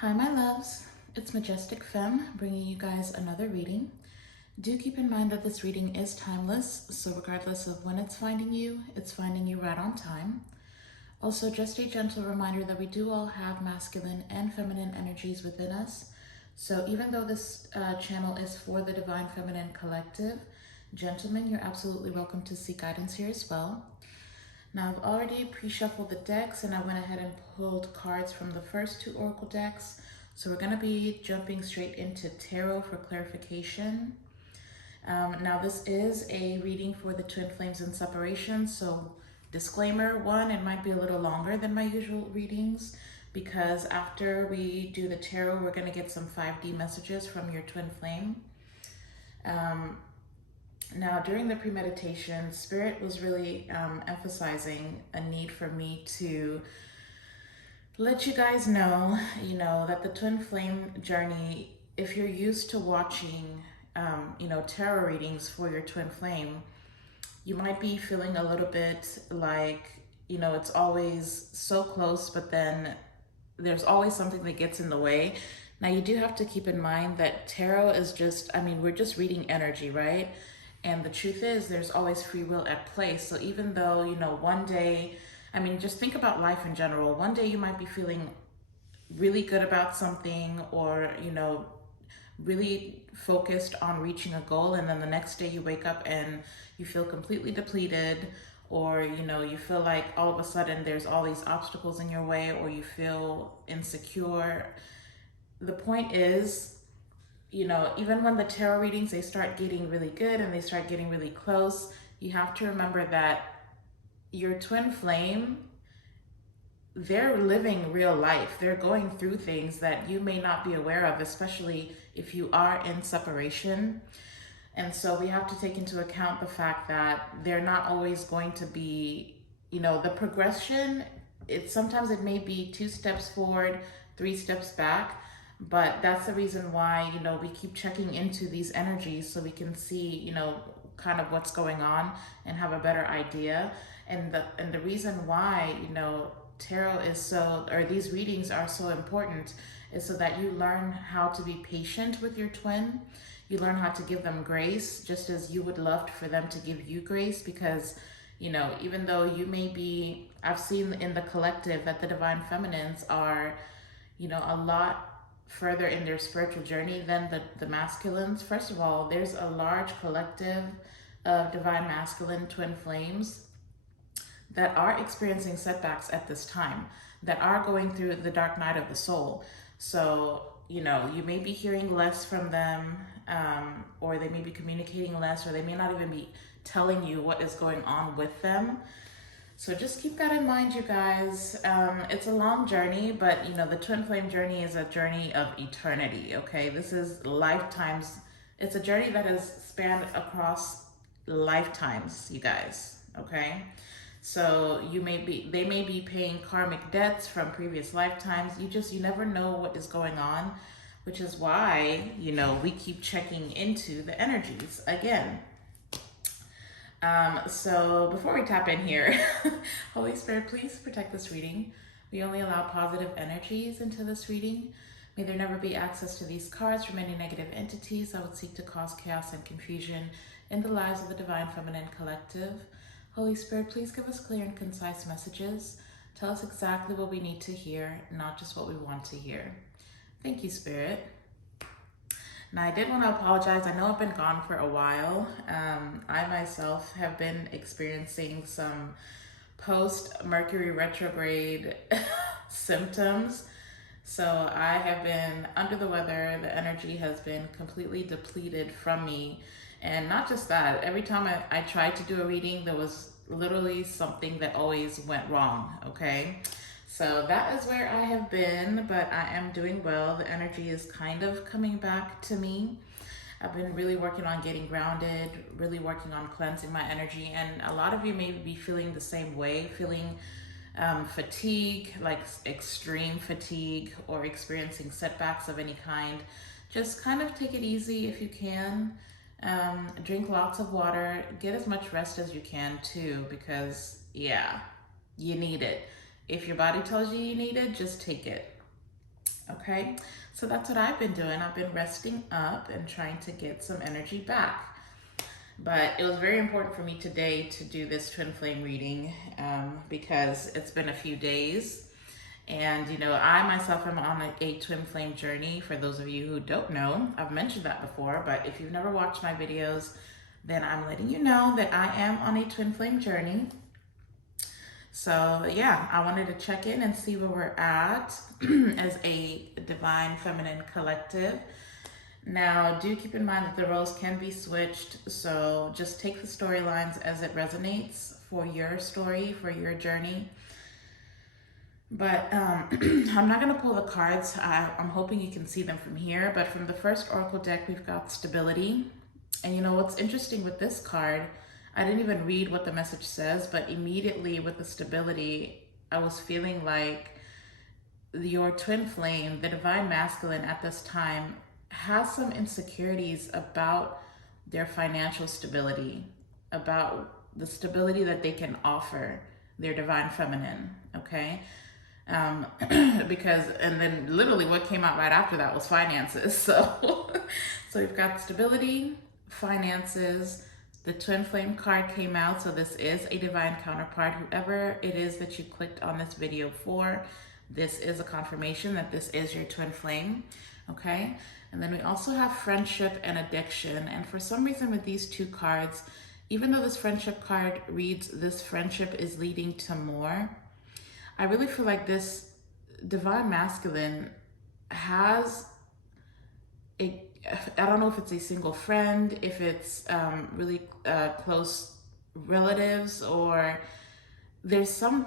Hi, my loves. It's Majestic Femme bringing you guys another reading. Do keep in mind that this reading is timeless, so regardless of when it's finding you right on time. Also, just a gentle reminder that we do all have masculine and feminine energies within us. So even though this channel is for the Divine Feminine Collective, gentlemen, you're absolutely welcome to seek guidance here as well. Now, I've already pre-shuffled the decks and I went ahead and pulled cards from the first two oracle decks. So we're going to be jumping straight into tarot for clarification. Now, this is a reading for the twin flames in separation. So disclaimer one, it might be a little longer than my usual readings because after we do the tarot, we're going to get some 5D messages from your twin flame. Now, during the premeditation, Spirit was really emphasizing a need for me to let you guys know, that the twin flame journey, if you're used to watching, tarot readings for your twin flame, you might be feeling a little bit like, it's always so close, but then there's always something that gets in the way. Now, you do have to keep in mind that tarot is just, we're just reading energy, right? And the truth is there's always free will at play. So even though, one day, just think about life in general. One day you might be feeling really good about something or, really focused on reaching a goal. And then the next day you wake up and you feel completely depleted, or, you feel like all of a sudden there's all these obstacles in your way, or you feel insecure. The point is, even when the tarot readings, they start getting really good and they start getting really close, you have to remember that your twin flame, they're living real life. They're going through things that you may not be aware of, especially if you are in separation. And so we have to take into account the fact that they're not always going to be, the progression, sometimes it may be 2 steps forward, 3 steps back. But that's the reason why, we keep checking into these energies so we can see, kind of what's going on and have a better idea. And the reason why, tarot is these readings are so important is so that you learn how to be patient with your twin. You learn how to give them grace, just as you would love for them to give you grace, because, even though you may be, I've seen in the collective that the divine feminines are, a lot further in their spiritual journey than the masculines. First of all, there's a large collective of divine masculine twin flames that are experiencing setbacks at this time, that are going through the dark night of the soul. So, you may be hearing less from them, or they may be communicating less, or they may not even be telling you what is going on with them. So just keep that in mind, you guys. It's a long journey, but the twin flame journey is a journey of eternity, okay? This is lifetimes. It's a journey that has spanned across lifetimes, you guys, okay? So they may be paying karmic debts from previous lifetimes. You never know what is going on, which is why, we keep checking into the energies again. So before we tap in here, Holy Spirit, please protect this reading. We only allow positive energies into this reading. May there never be access to these cards from any negative entities that would seek to cause chaos and confusion in the lives of the Divine Feminine Collective. Holy Spirit, please give us clear and concise messages. Tell us exactly what we need to hear, not just what we want to hear. Thank you, Spirit. Now, I did want to apologize. I know I've been gone for a while. I myself have been experiencing some post-Mercury retrograde symptoms. So I have been under the weather. The energy has been completely depleted from me. And not just that, every time I tried to do a reading, there was literally something that always went wrong, okay? So that is where I have been, but I am doing well. The energy is kind of coming back to me. I've been really working on getting grounded, really working on cleansing my energy. And a lot of you may be feeling the same way, feeling fatigue, like extreme fatigue, or experiencing setbacks of any kind. Just kind of take it easy if you can. Drink lots of water, get as much rest as you can too, because yeah, you need it. If your body tells you you need it, just take it. Okay, so that's what I've been doing. I've been resting up and trying to get some energy back. But it was very important for me today to do this twin flame reading because it's been a few days. And, you know, I myself am on a twin flame journey. For those of you who don't know, I've mentioned that before, but if you've never watched my videos, then I'm letting you know that I am on a twin flame journey. So yeah, I wanted to check in and see where we're at as a divine feminine collective. Now, do keep in mind that the roles can be switched, so just take the storylines as it resonates for your story, for your journey. But I'm not going to pull the cards. I'm hoping you can see them from here, but from the first oracle deck, we've got stability. And you know what's interesting with this card, I didn't even read what the message says, but immediately with the stability, I was feeling like your twin flame, the divine masculine at this time, has some insecurities about their financial stability, about the stability that they can offer their divine feminine, okay? Because, and then literally what came out right after that was finances. So we've got stability, finances, the twin flame card came out. So this is a divine counterpart. Whoever it is that you clicked on this video for, this is a confirmation that this is your twin flame, okay? And then we also have friendship and addiction. And for some reason with these two cards, even though this friendship card reads, this friendship is leading to more, I really feel like this divine masculine has a, I don't know if it's a single friend, if it's really close relatives, or there's some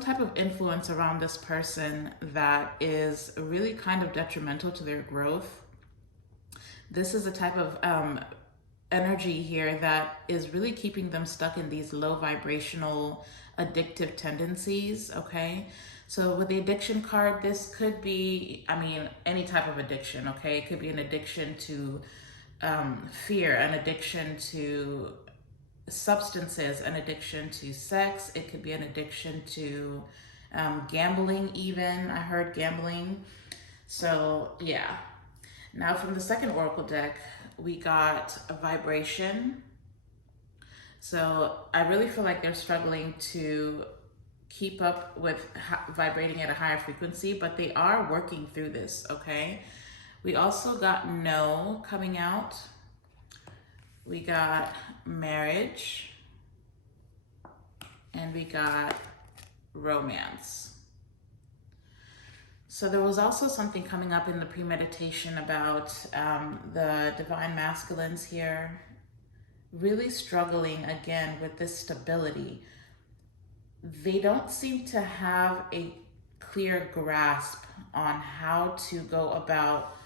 type of influence around this person that is really kind of detrimental to their growth. This is a type of energy here that is really keeping them stuck in these low vibrational addictive tendencies, okay? So with the addiction card, this could be, I mean, any type of addiction, okay? It could be an addiction to fear, an addiction to substances, an addiction to sex. It could be an addiction to gambling even. I heard gambling. So yeah. Now from the second oracle deck, we got a vibration. So I really feel like they're struggling to keep up with vibrating at a higher frequency, but they are working through this, okay? We also got no coming out. We got marriage, and we got romance. So there was also something coming up in the premeditation about the divine masculines here really struggling again with this stability. They don't seem to have a clear grasp on how to go about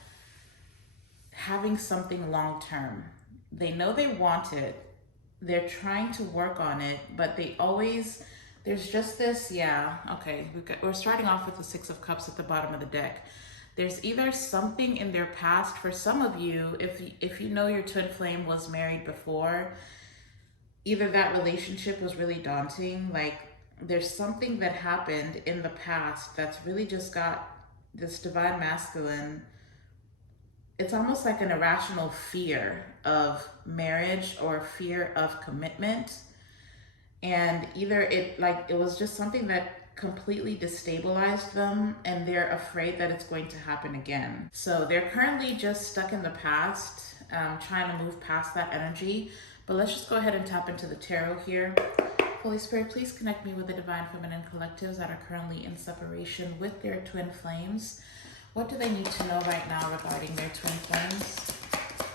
having something long-term. They know they want it. They're trying to work on it, but they always, there's just this, yeah, okay. We're starting off with the Six of Cups at the bottom of the deck. There's either something in their past. For some of you, if you know your twin flame was married before, either that relationship was really daunting, like there's something that happened in the past that's really just got this divine masculine, it's almost like an irrational fear of marriage or fear of commitment. And either it was just something that completely destabilized them, and they're afraid that it's going to happen again. So they're currently just stuck in the past, trying to move past that energy. But let's just go ahead and tap into the tarot here. Holy Spirit, please connect me with the divine feminine collectives that are currently in separation with their twin flames. What do they need to know right now regarding their twin flames?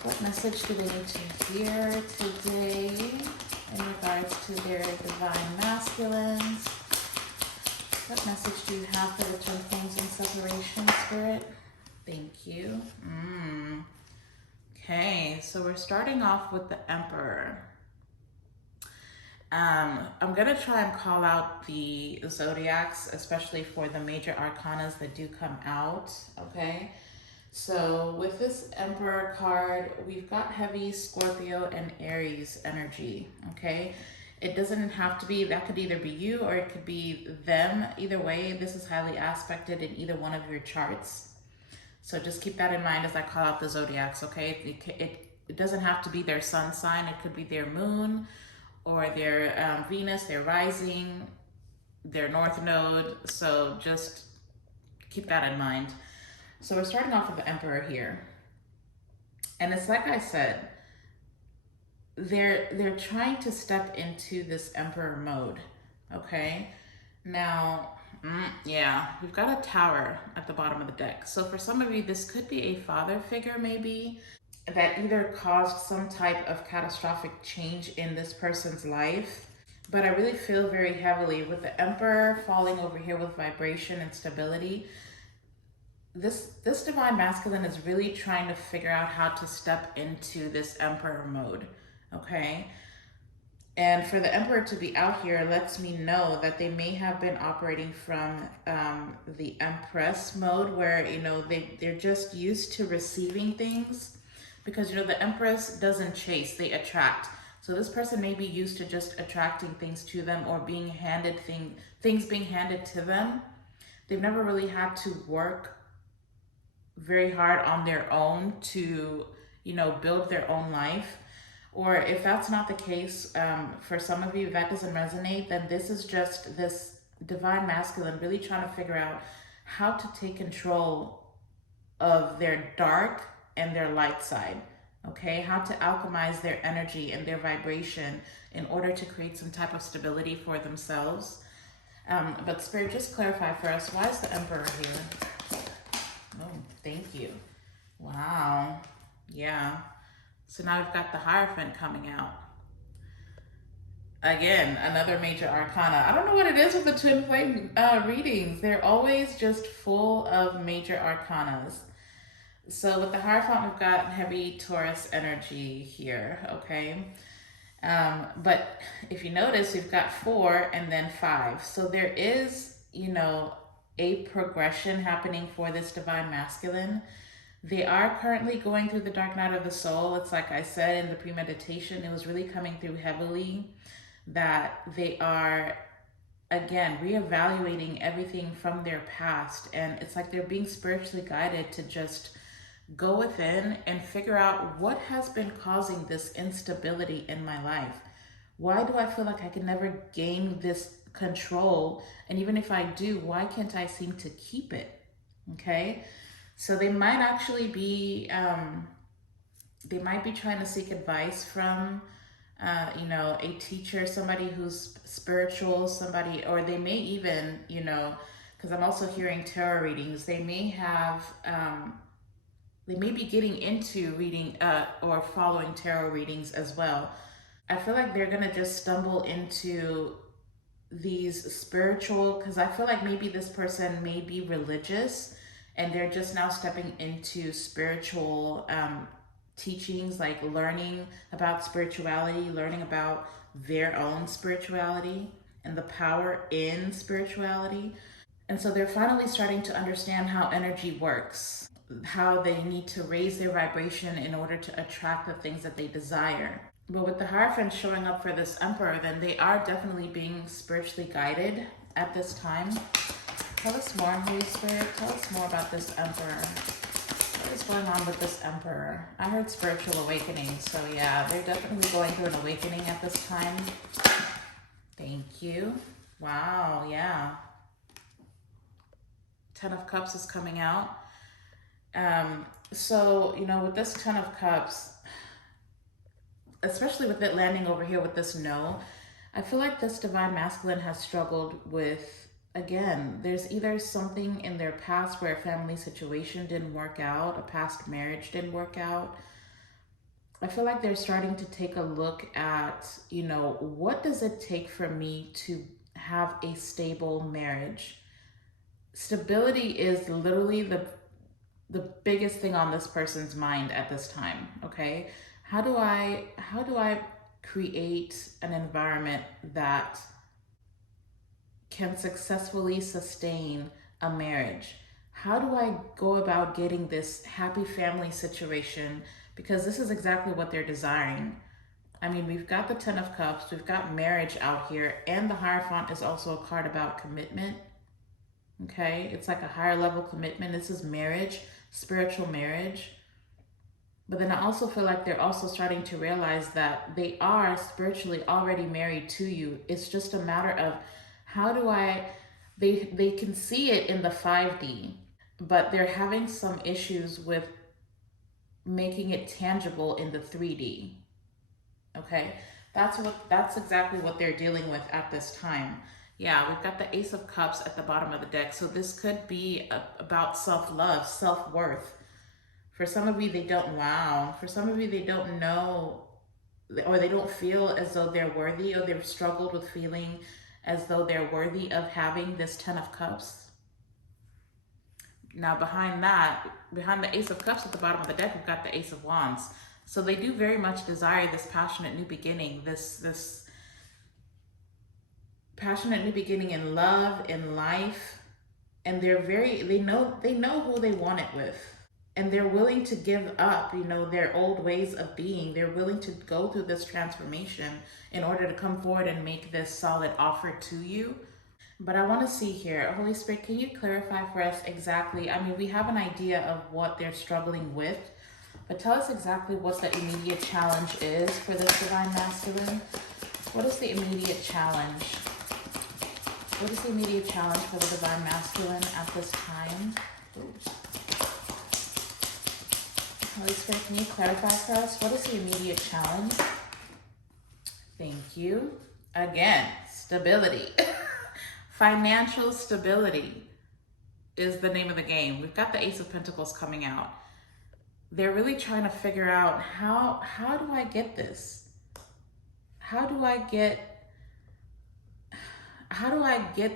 What message do they need to hear today in regards to their divine masculines? What message do you have for the twin flames in separation, Spirit? Thank you. Okay, so we're starting off with the Emperor. I'm going to try and call out the zodiacs, especially for the major arcanas that do come out, okay? So with this Emperor card, we've got heavy Scorpio and Aries energy, okay? It doesn't have to be, that could either be you or it could be them. Either way, this is highly aspected in either one of your charts. So just keep that in mind as I call out the zodiacs, okay? It doesn't have to be their sun sign. It could be their moon or their Venus, their rising, their north node. So just keep that in mind. So we're starting off with the Emperor here. And it's like I said, they're trying to step into this Emperor mode, okay? Now, yeah, we've got a Tower at the bottom of the deck. So for some of you, this could be a father figure maybe that either caused some type of catastrophic change in this person's life. But I really feel very heavily with the Emperor falling over here with vibration and stability. This divine masculine is really trying to figure out how to step into this Emperor mode, okay? And for the Emperor to be out here lets me know that they may have been operating from the Empress mode where, you know, they're just used to receiving things, because, you know, the Empress doesn't chase, they attract. So this person may be used to just attracting things to them or being handed things being handed to them. They've never really had to work very hard on their own to, you know, build their own life. Or if that's not the case, for some of you, if that doesn't resonate, then this is just this divine masculine really trying to figure out how to take control of their dark and their light side, okay? How to alchemize their energy and their vibration in order to create some type of stability for themselves. But Spirit, just clarify for us, why is the Emperor here? Oh, thank you. Wow. Yeah. So now we've got the Hierophant coming out. Again, another major arcana. I don't know what it is with the twin flame readings. They're always just full of major arcanas. So with the Hierophant, we've got heavy Taurus energy here, okay? But if you notice, we've got 4 and then 5. So there is, you know, a progression happening for this divine masculine. They are currently going through the dark night of the soul. It's like I said in the premeditation, it was really coming through heavily that they are, again, reevaluating everything from their past. And it's like they're being spiritually guided to just go within and figure out what has been causing this instability in my life. Why do I feel like I can never gain this control? And even if I do, why can't I seem to keep it? Okay. So they might actually be, they might be trying to seek advice from, you know, a teacher, somebody who's spiritual, somebody, or they may even, you know, because I'm also hearing tarot readings, they may have, they may be getting into reading or following tarot readings as well. I feel like they're going to just stumble into these spiritual, because I feel like maybe this person may be religious and they're just now stepping into spiritual teachings, like learning about spirituality, learning about their own spirituality and the power in spirituality. And so they're finally starting to understand how energy works, how they need to raise their vibration in order to attract the things that they desire. But with the Hierophant showing up for this Emperor, then they are definitely being spiritually guided at this time. Tell us more, Holy Spirit. Tell us more about this Emperor. What is going on with this Emperor? I heard spiritual awakening, so yeah, they're definitely going through an awakening at this time. Thank you. Wow, yeah. 10 of Cups is coming out. So, you know, with this 10 of Cups, especially with it landing over here with this no, I feel like this divine masculine has struggled with, again, there's either something in their past where a family situation didn't work out, a past marriage didn't work out. I feel like they're starting to take a look at, you know, what does it take for me to have a stable marriage? Stability is literally the biggest thing on this person's mind at this time, okay? How do I create an environment that can successfully sustain a marriage? How do I go about getting this happy family situation? Because this is exactly what they're desiring. I mean, we've got the 10 of Cups, we've got marriage out here, and the Hierophant is also a card about commitment. Okay, it's like a higher level commitment. This is marriage. spiritual marriage. But then I also feel like they're also starting to realize that they are spiritually already married to you. It's just a matter of how do I, they can see it in the 5D, but they're having some issues with making it tangible in the 3D. Okay? That's exactly what they're dealing with at this time. Yeah, we've got the Ace of Cups at the bottom of the deck. So this could be about self-love, self-worth. For some of you, they don't, wow. For some of you, they don't know, or they don't feel as though they're worthy, or they've struggled with feeling as though they're worthy of having this 10 of Cups. Now behind that, behind the Ace of Cups at the bottom of the deck, we've got the Ace of Wands. So they do very much desire this passionate new beginning, this passionate new beginning in love, in life. And they know who they want it with. And they're willing to give up, their old ways of being. They're willing to go through this transformation in order to come forward and make this solid offer to you. But I want to see here, Holy Spirit, can you clarify for us exactly? I mean, we have an idea of what they're struggling with, but tell us exactly what the immediate challenge is for this Divine Masculine. What is the immediate challenge? What is the immediate challenge for the Divine Masculine at this time? Oops. Holy Spirit, can you clarify for us? What is the immediate challenge? Thank you. Again, stability. Financial stability is the name of the game. We've got the Ace of Pentacles coming out. They're really trying to figure out how do I get this? How do I get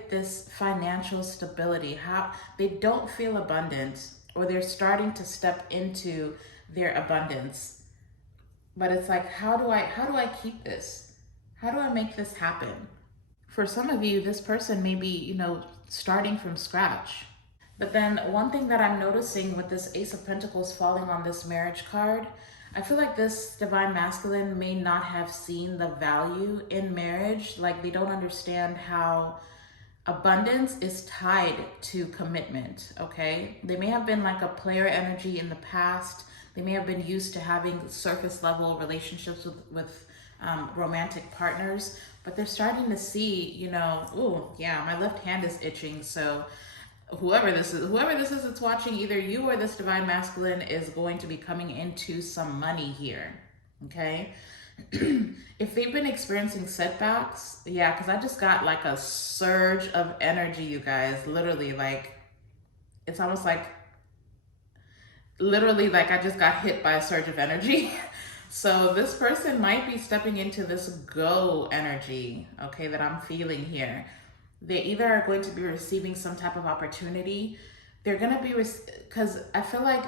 this financial stability? How they don't feel abundant, or they're starting to step into their abundance. But it's like, how do I keep this? How do I make this happen? For some of you, this person may be, starting from scratch. But then one thing that I'm noticing with this Ace of Pentacles falling on this marriage card, I feel like this Divine Masculine may not have seen the value in marriage. Like they don't understand how abundance is tied to commitment, okay? They may have been like a player energy in the past. They may have been used to having surface level relationships with romantic partners, but they're starting to see, oh yeah, my left hand is itching. So whoever this is that's watching, either you or this Divine Masculine is going to be coming into some money here, okay? If they've been experiencing setbacks, yeah, because I just got like a surge of energy, you guys. Literally, like, it's almost like, literally, like I just got hit by a surge of energy. So this person might be stepping into this go energy, okay, that I'm feeling here. They either are going to be receiving some type of opportunity. They're going to be, because I feel like,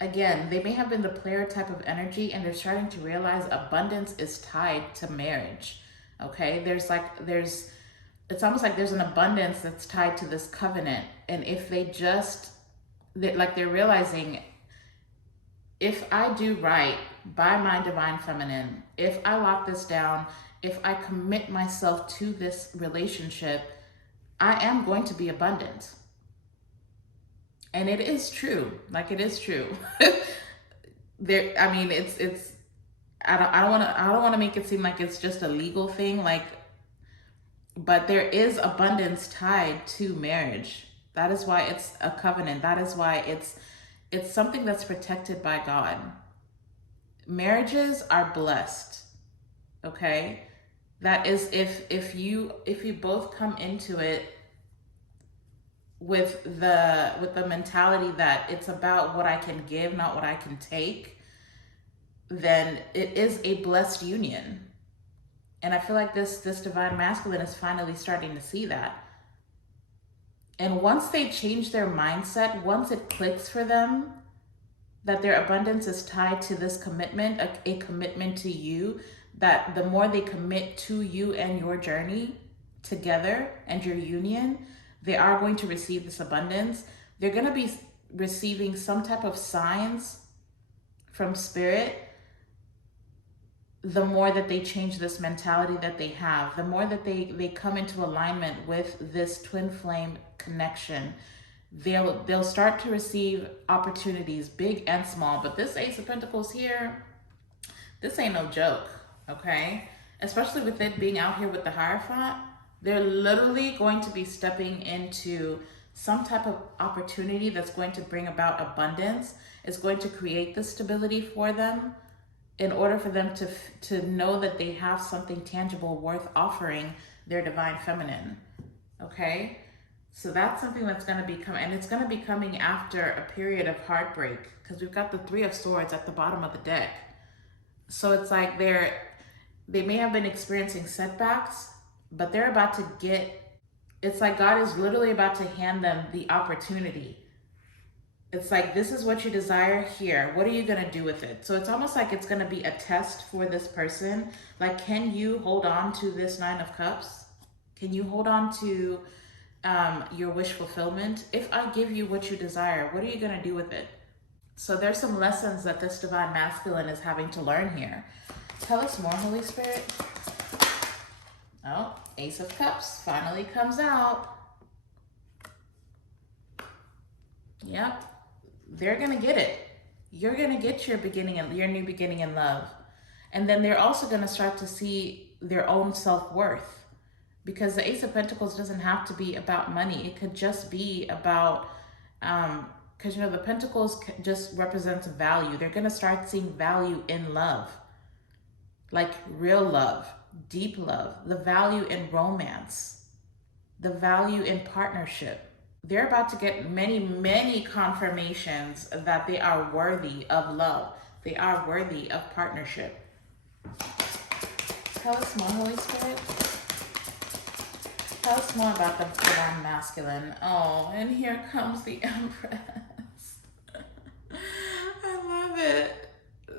again, they may have been the player type of energy, and they're starting to realize abundance is tied to marriage, okay? It's almost like there's an abundance that's tied to this covenant. And if they're realizing, if I do right by my Divine Feminine, if I lock this down, if I commit myself to this relationship, I am going to be abundant. And it is true. Like, it is true. I mean, I don't want to make it seem like it's just a legal thing, but there is abundance tied to marriage. That is why it's a covenant. That is why it's something that's protected by God. Marriages are blessed. Okay? That is if you both come into it with the mentality that it's about what I can give, not what I can take, then it is a blessed union. And I feel like this Divine Masculine is finally starting to see that. And once they change their mindset, once it clicks for them that their abundance is tied to this commitment, a commitment to you, that the more they commit to you and your journey together and your union, they are going to receive this abundance. They're going to be receiving some type of signs from Spirit. The more that they change this mentality that they have, the more that they come into alignment with this twin flame connection, they'll start to receive opportunities, big and small. But this Ace of Pentacles here, this ain't no joke, okay? Especially with it being out here with the Hierophant, they're literally going to be stepping into some type of opportunity that's going to bring about abundance. It's going to create the stability for them in order for them to know that they have something tangible worth offering their divine feminine, okay? So that's something that's going to be coming, and it's going to be coming after a period of heartbreak, because we've got the Three of Swords at the bottom of the deck. So it's like they may have been experiencing setbacks, but they're about to it's like God is literally about to hand them the opportunity. It's like, this is what you desire here. What are you going to do with it? So it's almost like it's going to be a test for this person. Like, can you hold on to this Nine of Cups? Can you hold on to your wish fulfillment? If I give you what you desire, what are you going to do with it? So there's some lessons that this divine masculine is having to learn here. Tell us more, Holy Spirit. Oh, Ace of Cups finally comes out. Yep. They're going to get it. You're going to get your new beginning in love. And then they're also going to start to see their own self-worth, because the Ace of Pentacles doesn't have to be about money. It could just be about, because, the Pentacles just represents value. They're going to start seeing value in love, like real love, deep love, the value in romance, the value in partnership. They're about to get many, many confirmations that they are worthy of love. They are worthy of partnership. Tell us more, Holy Spirit. Tell us more about the divine masculine. Oh, and here comes the Empress. I love it.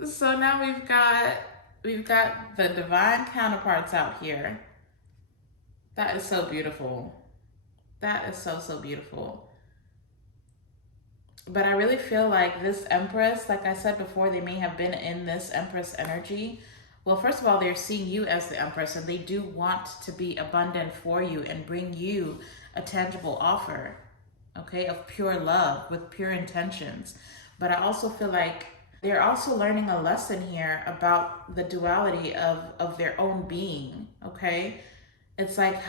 So now we've got the divine counterparts out here. That is so beautiful. That is so, so beautiful. But I really feel like this Empress, like I said before, they may have been in this Empress energy. Well, first of all, they're seeing you as the Empress, and they do want to be abundant for you and bring you a tangible offer, okay, of pure love with pure intentions. But I also feel like they're also learning a lesson here about the duality of their own being, okay? It's like,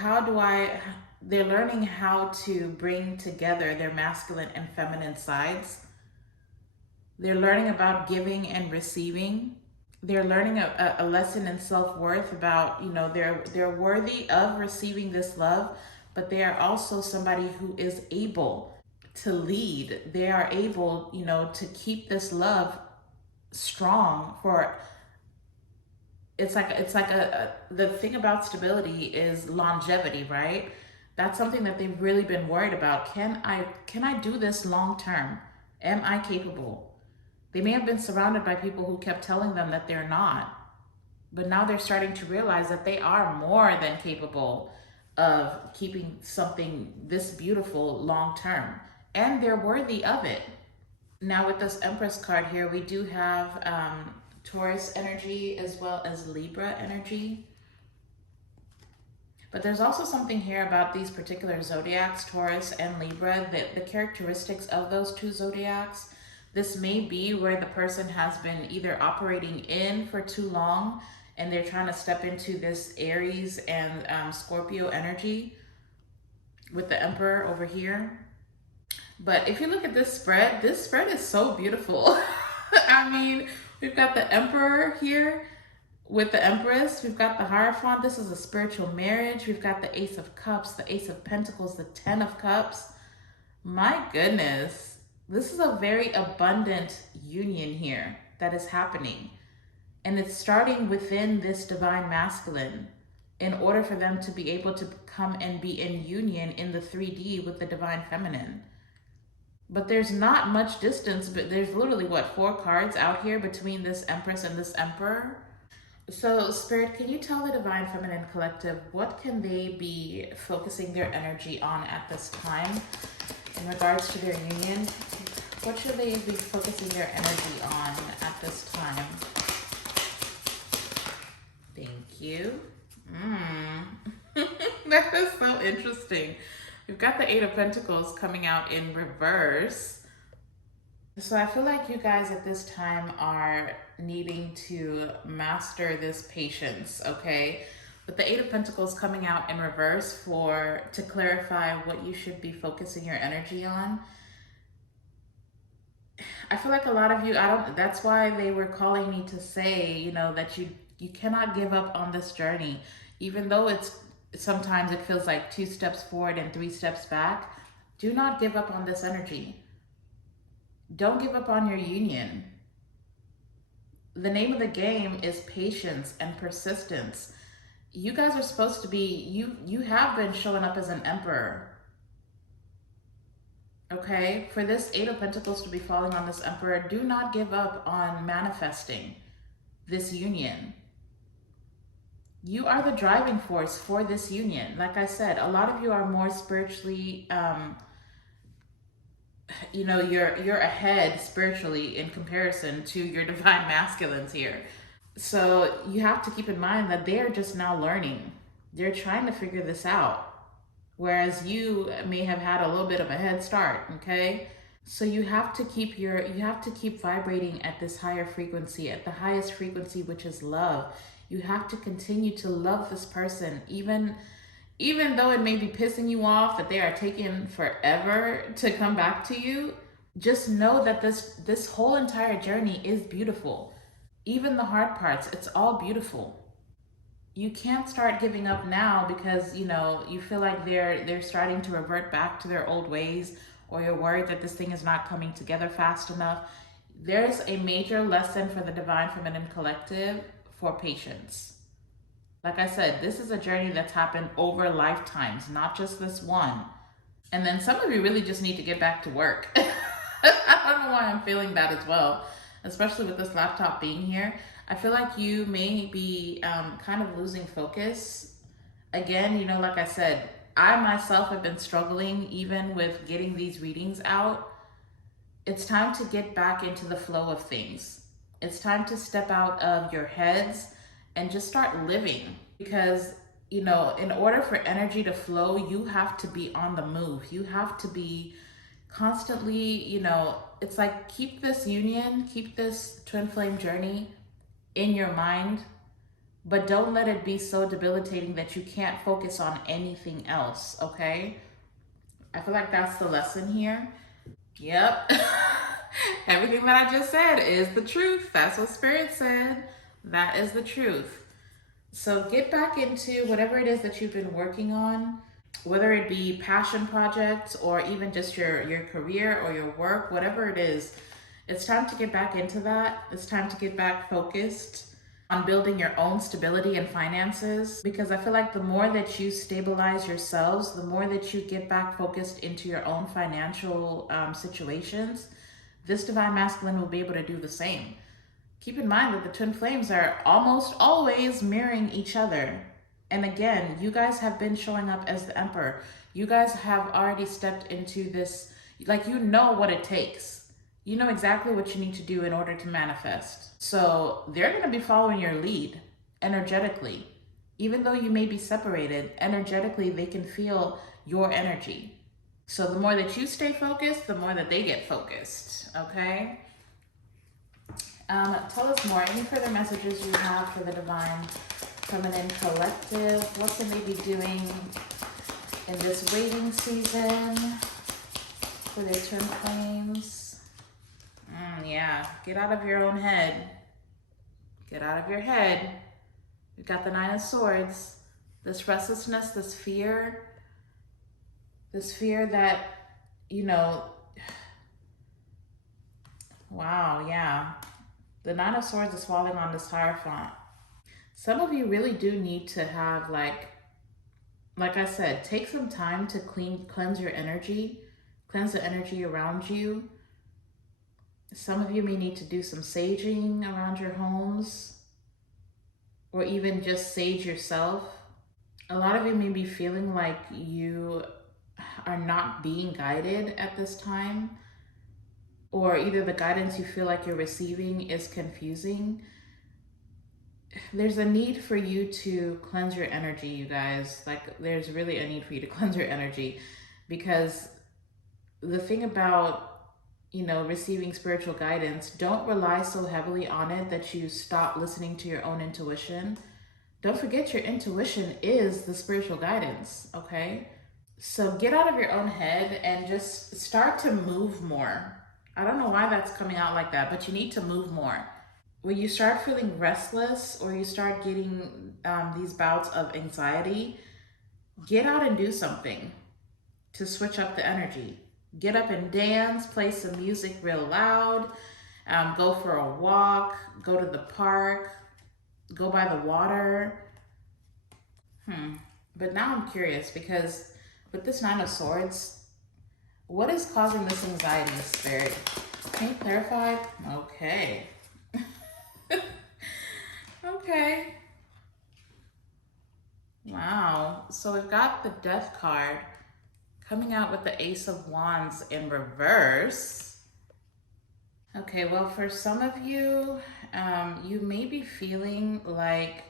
they're learning how to bring together their masculine and feminine sides. They're learning about giving and receiving. They're learning a lesson in self-worth about, they're worthy of receiving this love, but they are also somebody who is able to lead. They are able, to keep this love strong for, the thing about stability is longevity, right? That's something that they've really been worried about. Can I do this long term? Am I capable? They may have been surrounded by people who kept telling them that they're not, but now they're starting to realize that they are more than capable of keeping something this beautiful long term, and they're worthy of it. Now with this Empress card here, we do have Taurus energy as well as Libra energy. But there's also something here about these particular zodiacs, Taurus and Libra, that the characteristics of those two zodiacs. This may be where the person has been either operating in for too long and they're trying to step into this Aries and Scorpio energy with the Emperor over here. But if you look at this spread is so beautiful. I mean, we've got the Emperor here with the Empress. We've got the Hierophant. This is a spiritual marriage. We've got the Ace of Cups, the Ace of Pentacles, the Ten of Cups. My goodness, this is a very abundant union here that is happening. And it's starting within this divine masculine in order for them to be able to come and be in union in the 3D with the divine feminine. But there's not much distance, but there's literally, 4 cards out here between this Empress and this Emperor. So Spirit, can you tell the Divine Feminine Collective, what can they be focusing their energy on at this time in regards to their union? What should they be focusing their energy on at this time? Thank you. That is so interesting. We've got the Eight of Pentacles coming out in reverse. So I feel like you guys at this time are needing to master this patience, okay? With the Eight of Pentacles coming out in reverse to clarify what you should be focusing your energy on. I feel like a lot of you, that's why they were calling me to say, you know, that you cannot give up on this journey. Even though sometimes it feels like 2 steps forward and 3 steps back. Do not give up on this energy. Don't give up on your union. The name of the game is patience and persistence. You guys are supposed to be, you have been showing up as an emperor. Okay, for this Eight of Pentacles to be falling on this Emperor, do not give up on manifesting this union. You are the driving force for this union. Like I said, a lot of you are more spiritually, you know, you're ahead spiritually in comparison to your divine masculines here. So you have to keep in mind that they're just now learning. They're trying to figure this out. Whereas you may have had a little bit of a head start, okay? So you have to keep vibrating at this higher frequency, at the highest frequency, which is love. You have to continue to love this person, even though it may be pissing you off that they are taking forever to come back to you. Just know that this whole entire journey is beautiful. Even the hard parts, it's all beautiful. You can't start giving up now because, you know, you feel like they're starting to revert back to their old ways, or you're worried that this thing is not coming together fast enough. There's a major lesson for the Divine Feminine Collective for patience. Like I said, this is a journey that's happened over lifetimes, not just this one. And then some of you really just need to get back to work. I don't know why I'm feeling that as well, especially with this laptop being here. I feel like you may be kind of losing focus. Again, you know, like I said, I myself have been struggling even with getting these readings out. It's time to get back into the flow of things. It's time to step out of your heads and just start living. Because, you know, in order for energy to flow, you have to be on the move. You have to be constantly, you know, it's like keep this union, keep this twin flame journey in your mind, but don't let it be so debilitating that you can't focus on anything else, okay? I feel like that's the lesson here. Yep. Everything that I just said is the truth. That's what Spirit said. That is the truth. So get back into whatever it is that you've been working on, whether it be passion projects or even just your career or your work, whatever it is. It's time to get back into that. It's time to get back focused on building your own stability and finances, because I feel like the more that you stabilize yourselves, the more that you get back focused into your own financial situations, this Divine Masculine will be able to do the same. Keep in mind that the twin flames are almost always mirroring each other. And again, you guys have been showing up as the Emperor. You guys have already stepped into this, like, you know what it takes. You know exactly what you need to do in order to manifest. So they're going to be following your lead energetically. Even though you may be separated, energetically, they can feel your energy. So the more that you stay focused, the more that they get focused, okay? Tell us more. Any further messages you have for the Divine Feminine Collective? What can they be doing in this waiting season for their twin flames? Yeah, get out of your own head. Get out of your head. We've got the Nine of Swords. This restlessness, this fear that, you know, wow, yeah. The Nine of Swords is falling on this Hierophant. Some of you really do need to have, like I said, take some time to cleanse your energy, cleanse the energy around you. Some of you may need to do some saging around your homes, or even just sage yourself. A lot of you may be feeling like you are not being guided at this time, or either the guidance you feel like you're receiving is confusing. There's a need for you to cleanse your energy, you guys. Like, there's really a need for you to cleanse your energy. Because the thing about, receiving spiritual guidance, don't rely so heavily on it that you stop listening to your own intuition. Don't forget your intuition is the spiritual guidance, okay? So get out of your own head and just start to move more. I don't know why that's coming out like that, but you need to move more. When you start feeling restless or you start getting these bouts of anxiety, get out and do something to switch up the energy. Get up and dance, play some music real loud, go for a walk, go to the park, go by the water. But now I'm curious, because with this Nine of Swords, what is causing this anxiety, Spirit? Can you clarify? Okay. Okay. Wow. So we've got the Death card coming out with the Ace of Wands in reverse. Okay, well, for some of you, you may be feeling like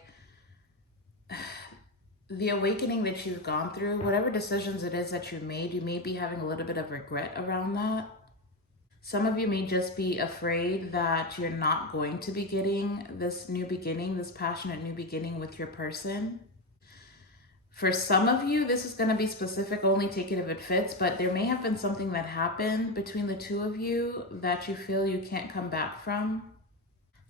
the awakening that you've gone through, whatever decisions it is that you made, you may be having a little bit of regret around that. Some of you may just be afraid that you're not going to be getting this new beginning, this passionate new beginning with your person. For some of you, this is going to be specific, only take it if it fits, but there may have been something that happened between the two of you that you feel you can't come back from.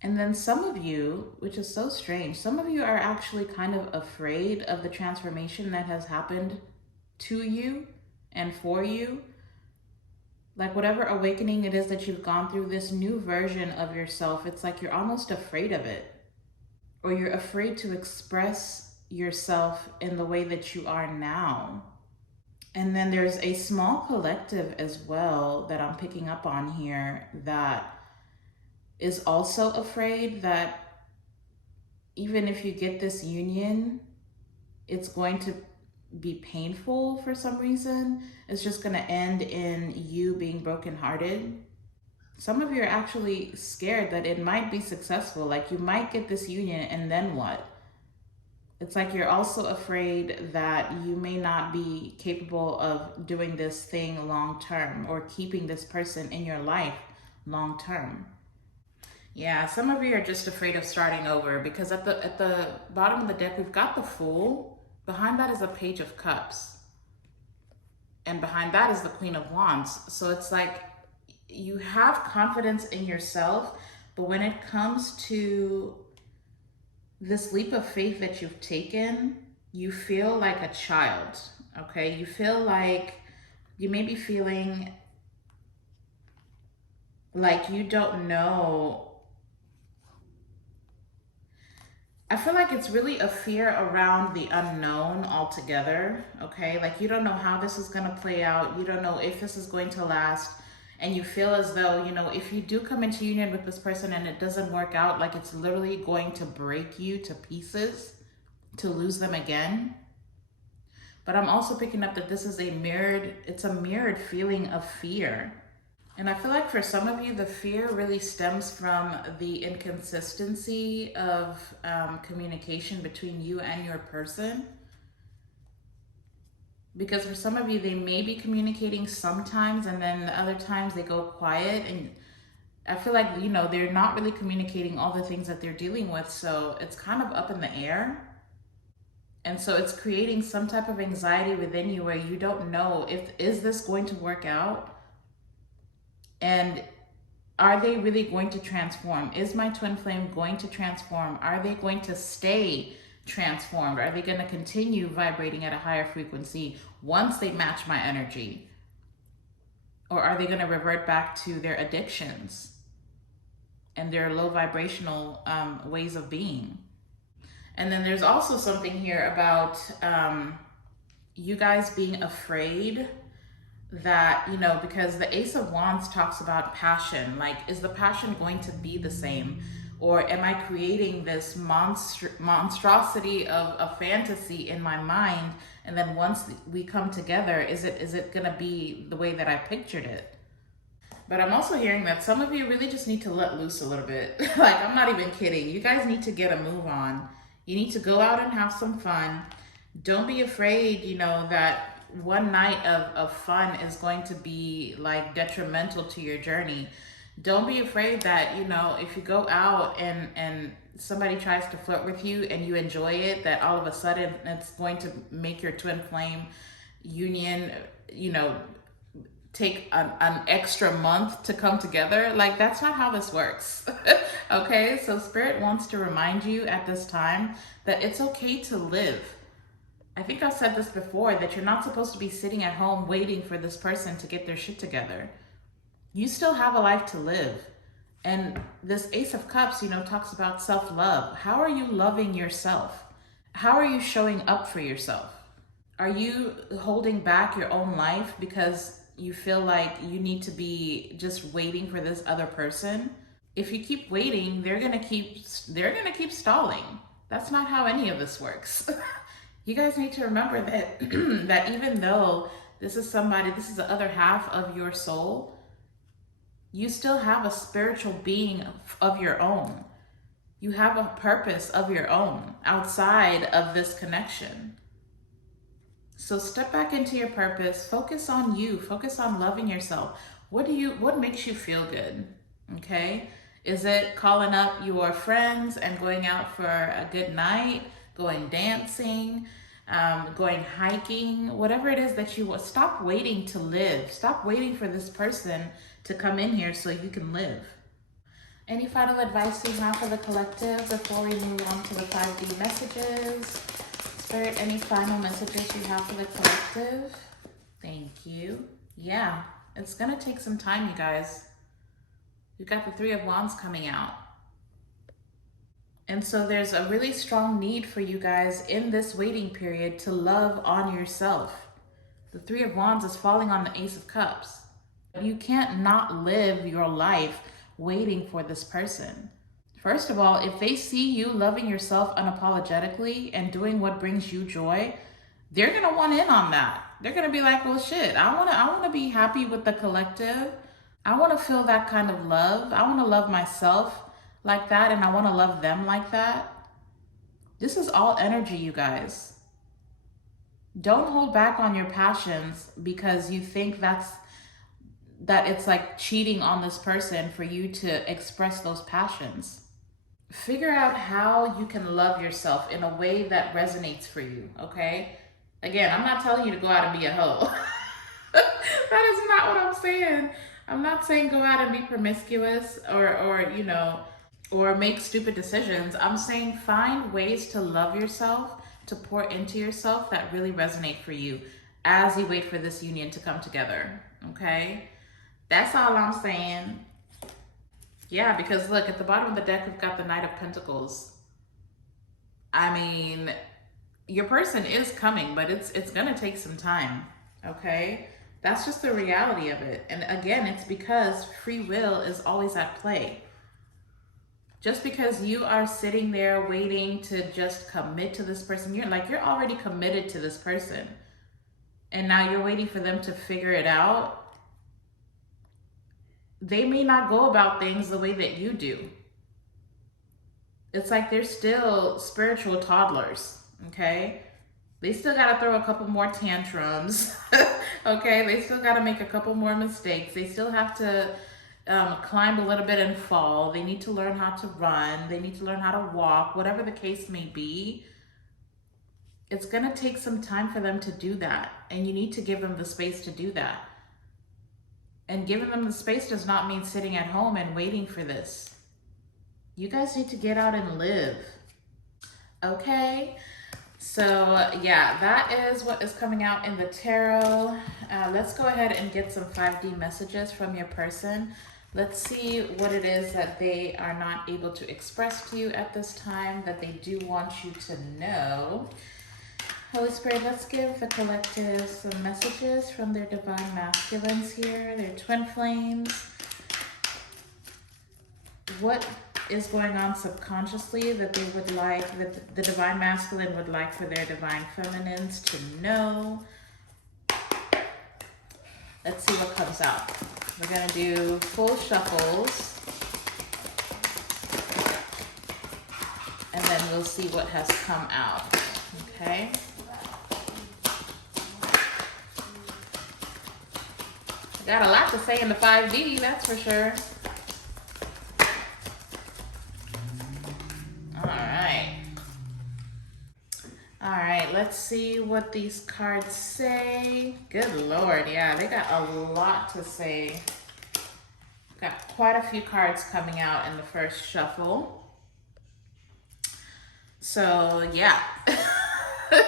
And then some of you, which is so strange, some of you are actually kind of afraid of the transformation that has happened to you and for you. Like whatever awakening it is that you've gone through, this new version of yourself, it's like you're almost afraid of it. Or you're afraid to express yourself in the way that you are now. And then there's a small collective as well that I'm picking up on here that is also afraid that even if you get this union, it's going to be painful for some reason. It's just going to end in you being brokenhearted. Some of you are actually scared that it might be successful. Like you might get this union and then what? It's like you're also afraid that you may not be capable of doing this thing long term or keeping this person in your life long term. Yeah, some of you are just afraid of starting over, because at the bottom of the deck, we've got the Fool. Behind that is a Page of Cups. And behind that is the Queen of Wands. So it's like you have confidence in yourself, but when it comes to this leap of faith that you've taken, you feel like a child, okay? You feel like you may be feeling like you don't know. I feel like it's really a fear around the unknown altogether, okay? Like you don't know how this is going to play out. You don't know if this is going to last. And you feel as though, if you do come into union with this person and it doesn't work out, like it's literally going to break you to pieces to lose them again. But I'm also picking up that this is a mirrored feeling of fear. And I feel like for some of you, the fear really stems from the inconsistency of communication between you and your person. Because for some of you, they may be communicating sometimes, and then the other times they go quiet. And I feel like, they're not really communicating all the things that they're dealing with. So it's kind of up in the air. And so it's creating some type of anxiety within you where you don't know is this going to work out? And are they really going to transform? Is my twin flame going to transform? Are they going to stay transformed? Are they going to continue vibrating at a higher frequency once they match my energy? Or are they going to revert back to their addictions and their low vibrational ways of being? And then there's also something here about you guys being afraid that, because the Ace of Wands talks about passion. Like, is the passion going to be the same? Or am I creating this monstrosity of a fantasy in my mind? And then once we come together, is it going to be the way that I pictured it? But I'm also hearing that some of you really just need to let loose a little bit. Like, I'm not even kidding. You guys need to get a move on. You need to go out and have some fun. Don't be afraid, that one night of fun is going to be like detrimental to your journey. Don't be afraid that, you know, if you go out and somebody tries to flirt with you and you enjoy it, that all of a sudden it's going to make your twin flame union, you know, take an extra month to come together. Like, that's not how this works. Okay, so Spirit wants to remind you at this time that it's okay to live. I think I've said this before, that you're not supposed to be sitting at home waiting for this person to get their shit together. You still have a life to live. And this Ace of Cups, you know, talks about self-love. How are you loving yourself? How are you showing up for yourself? Are you holding back your own life because you feel like you need to be just waiting for this other person? If you keep waiting, they're gonna keep stalling. That's not how any of this works. You guys need to remember that that even though this is the other half of your soul, you still have a spiritual being of your own. You have a purpose of your own outside of this connection. So step back into your purpose, focus on you, focus on loving yourself. What makes you feel good? Okay? Is it calling up your friends and going out for a good night, going dancing, going hiking, whatever it is that you want? Stop waiting to live. Stop waiting for this person to come in here so you can live. Any final advice you have for the collective before we move on to the 5D messages? Spirit, any final messages you have for the collective? Thank you. Yeah, it's gonna take some time, you guys. You've got the Three of Wands coming out. And so there's a really strong need for you guys in this waiting period to love on yourself. The Three of Wands is falling on the Ace of Cups. You can't not live your life waiting for this person. First of all, if they see you loving yourself unapologetically and doing what brings you joy, they're gonna want in on that. They're gonna be like, well, shit, I wanna be happy with the collective. I wanna feel that kind of love. I wanna love myself like that, and I wanna love them like that. This is all energy, you guys. Don't hold back on your passions because you think that it's like cheating on this person for you to express those passions. Figure out how you can love yourself in a way that resonates for you, okay? Again, I'm not telling you to go out and be a hoe. That is not what I'm saying. I'm not saying go out and be promiscuous or you know, or make stupid decisions. I'm saying find ways to love yourself, to pour into yourself that really resonate for you as you wait for this union to come together, okay? That's all I'm saying. Yeah, because look, at the bottom of the deck, we've got the Knight of Pentacles. I mean, your person is coming, but it's gonna take some time, okay? That's just the reality of it. And again, it's because free will is always at play. Just because you are sitting there waiting to just commit to this person, you're already committed to this person. And now you're waiting for them to figure it out. They may not go about things the way that you do. It's like they're still spiritual toddlers, okay? They still got to throw a couple more tantrums, okay? They still got to make a couple more mistakes. They still have to climb a little bit and fall. They need to learn how to run. They need to learn how to walk, whatever the case may be. It's going to take some time for them to do that, and you need to give them the space to do that. And giving them the space does not mean sitting at home and waiting for this. You guys need to get out and live. Okay? So yeah, that is what is coming out in the tarot. Let's go ahead and get some 5D messages from your person. Let's see what it is that they are not able to express to you at this time that they do want you to know. Holy Spirit, let's give the collective some messages from their divine masculines here, their twin flames. What is going on subconsciously that they would like, that the divine masculine would like for their divine feminines to know? Let's see what comes out. We're going to do full shuffles, and then we'll see what has come out. Okay? Got a lot to say in the 5D, that's for sure. All right, let's see what these cards say. Good Lord, yeah, they got a lot to say. Got quite a few cards coming out in the first shuffle. So yeah,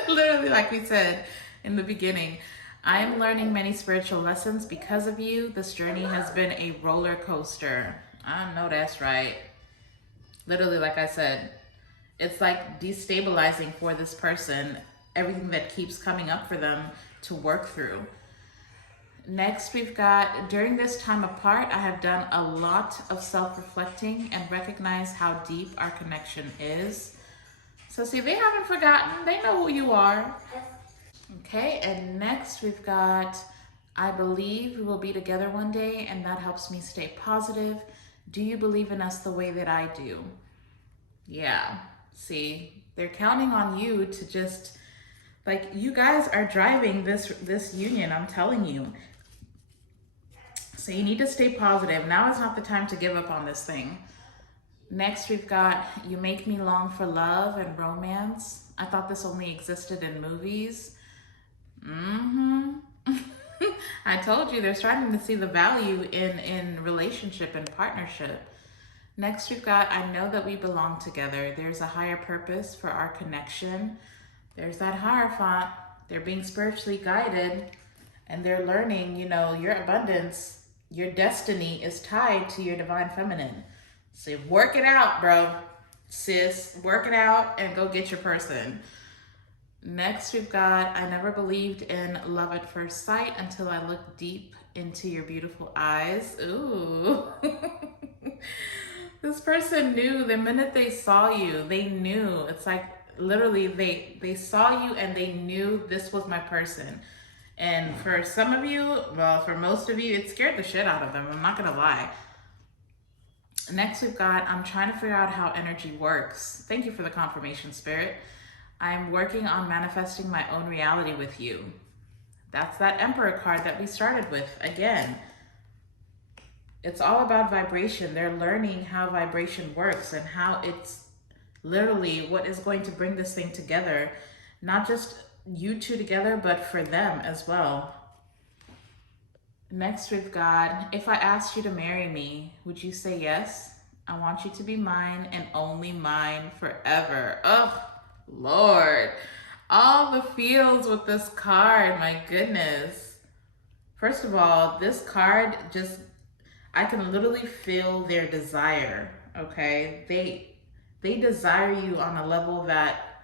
literally like we said in the beginning, I am learning many spiritual lessons because of you. This journey has been a roller coaster. I know that's right. Literally, like I said, it's like destabilizing for this person, everything that keeps coming up for them to work through. Next, we've got, during this time apart, I have done a lot of self-reflecting and recognize how deep our connection is. So see, they haven't forgotten. They know who you are. Okay, and next we've got, I believe we will be together one day, and that helps me stay positive. Do you believe in us the way that I do? Yeah. See, they're counting on you to just, like, you guys are driving this union, I'm telling you. So you need to stay positive. Now is not the time to give up on this thing. Next, we've got, you make me long for love and romance. I thought this only existed in movies. I told you, they're starting to see the value in relationship and partnership. Next, we've got, I know that we belong together. There's a higher purpose for our connection. There's that Hierophant. They're being spiritually guided, and they're learning, you know, your abundance, your destiny is tied to your divine feminine. So work it out, bro. Sis, work it out and go get your person. Next, we've got, I never believed in love at first sight until I looked deep into your beautiful eyes. Ooh. This person knew the minute they saw you, they knew. It's like literally they saw you and they knew this was my person. And for some of you, well, for most of you, it scared the shit out of them. I'm not gonna lie. Next, we've got, I'm trying to figure out how energy works. Thank you for the confirmation, Spirit. I'm working on manifesting my own reality with you. That's that Emperor card that we started with again. It's all about vibration. They're learning how vibration works and how it's literally what is going to bring this thing together. Not just you two together, but for them as well. Next, we've got, if I asked you to marry me, would you say yes? I want you to be mine and only mine forever. Oh, Lord. All the feels with this card, my goodness. First of all, this card just, I can literally feel their desire, okay? They desire you on a level that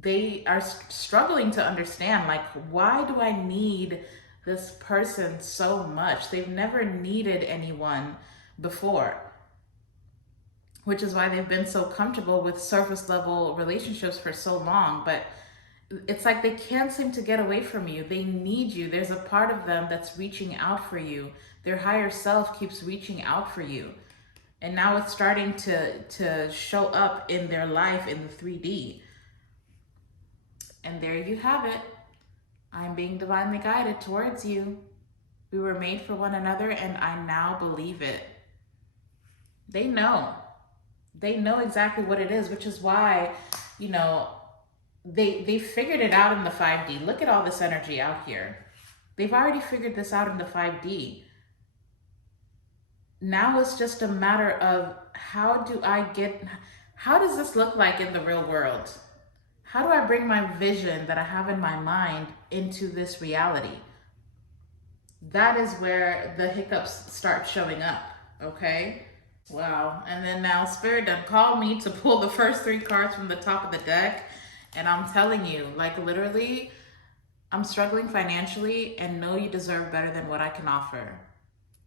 they are struggling to understand. Like, why do I need this person so much? They've never needed anyone before, which is why they've been so comfortable with surface level relationships for so long. But it's like they can't seem to get away from you. They need you. There's a part of them that's reaching out for you. Their higher self keeps reaching out for you. And now it's starting to show up in their life in the 3D. And there you have it. I'm being divinely guided towards you. We were made for one another, and I now believe it. They know. They know exactly what it is, which is why, you know, they figured it out in the 5D. Look at all this energy out here. They've already figured this out in the 5D. Now it's just a matter of how does this look like in the real world? How do I bring my vision that I have in my mind into this reality? That is where the hiccups start showing up, okay? Wow, and then now Spirit done called me to pull the first 3 cards from the top of the deck. And I'm telling you, like literally, I'm struggling financially and know you deserve better than what I can offer.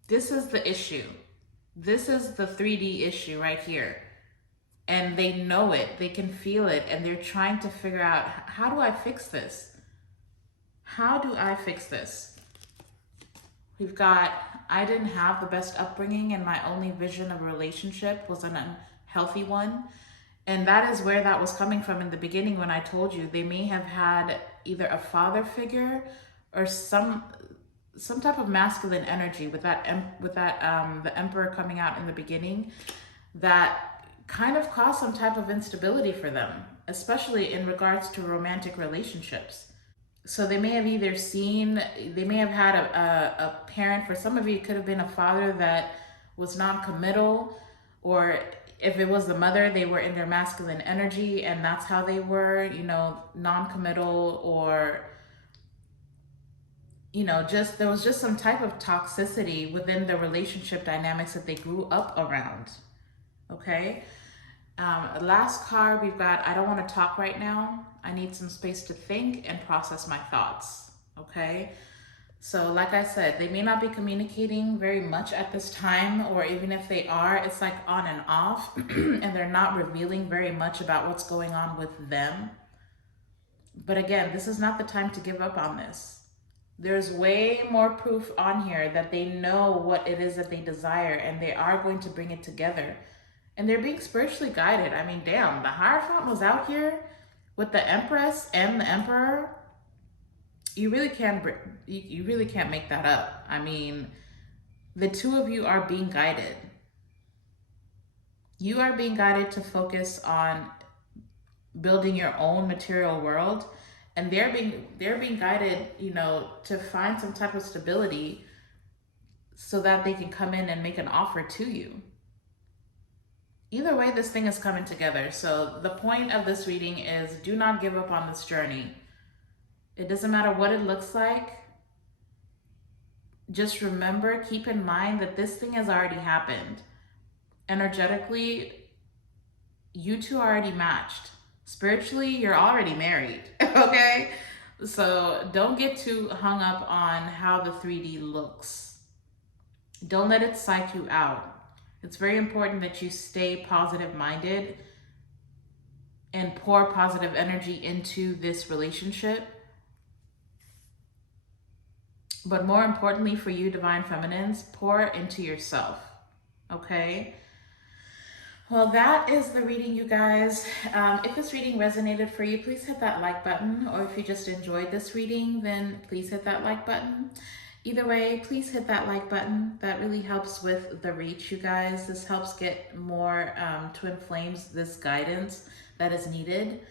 This is the issue. This is the 3D issue right here. And they know it, they can feel it, and they're trying to figure out, how do I fix this? How do I fix this? We've got, I didn't have the best upbringing and my only vision of a relationship was an unhealthy one. And that is where that was coming from in the beginning when I told you they may have had either a father figure or some some type of masculine energy with that the Emperor coming out in the beginning, that kind of caused some type of instability for them, especially in regards to romantic relationships. So they may have either seen, they may have had a parent, for some of you it could have been a father that was non-committal, or if it was the mother, they were in their masculine energy and that's how they were, you know, non-committal, or you know, just there was just some type of toxicity within the relationship dynamics that they grew up around. Okay. Last card we've got, I don't want to talk right now. I need some space to think and process my thoughts. Okay. So like I said, they may not be communicating very much at this time, or even if they are, it's like on and off, and they're not revealing very much about what's going on with them. But again, this is not the time to give up on this. There's way more proof on here that they know what it is that they desire, and they are going to bring it together. And they're being spiritually guided. I mean, damn, the Hierophant was out here with the Empress and the Emperor. You really can't make that up. I mean, the two of you are being guided. You are being guided to focus on building your own material world, and they're being guided, you know, to find some type of stability so that they can come in and make an offer to you. Either way, this thing is coming together. So the point of this reading is, do not give up on this journey. It doesn't matter what it looks like. Just remember, keep in mind that this thing has already happened. Energetically, you two are already matched. Spiritually, you're already married, okay? So don't get too hung up on how the 3D looks. Don't let it psych you out. It's very important that you stay positive-minded and pour positive energy into this relationship. But more importantly for you, Divine Feminines, pour into yourself, okay? Well, that is the reading, you guys. If this reading resonated for you, please hit that like button. Or if you just enjoyed this reading, then please hit that like button. Either way, please hit that like button. That really helps with the reach, you guys. This helps get more twin flames this guidance that is needed.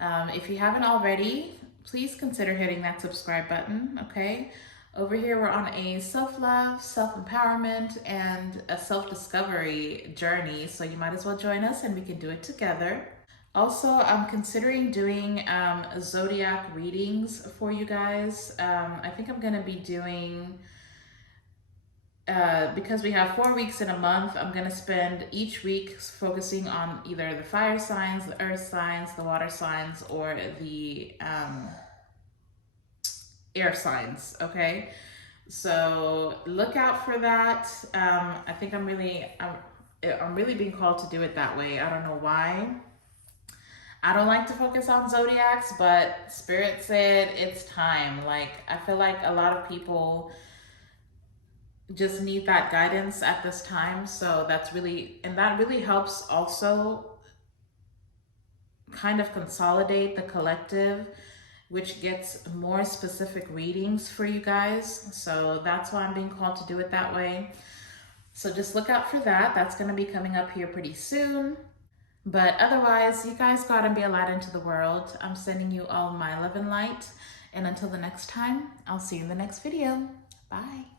If you haven't already, please consider hitting that subscribe button, okay? Over here, we're on a self-love, self-empowerment, and a self-discovery journey, so you might as well join us and we can do it together. Also, I'm considering doing zodiac readings for you guys. I think I'm going to be doing, because we have 4 weeks in a month, I'm going to spend each week focusing on either the fire signs, the earth signs, the water signs, or the air signs, okay? So look out for that. I think I'm really being called to do it that way. I don't know why. I don't like to focus on zodiacs, but Spirit said it's time. Like, I feel like a lot of people just need that guidance at this time. So that really helps also kind of consolidate the collective, which gets more specific readings for you guys. So that's why I'm being called to do it that way. So just look out for that. That's going to be coming up here pretty soon. But otherwise, you guys go out and be a light into the world. I'm sending you all my love and light. And until the next time, I'll see you in the next video. Bye.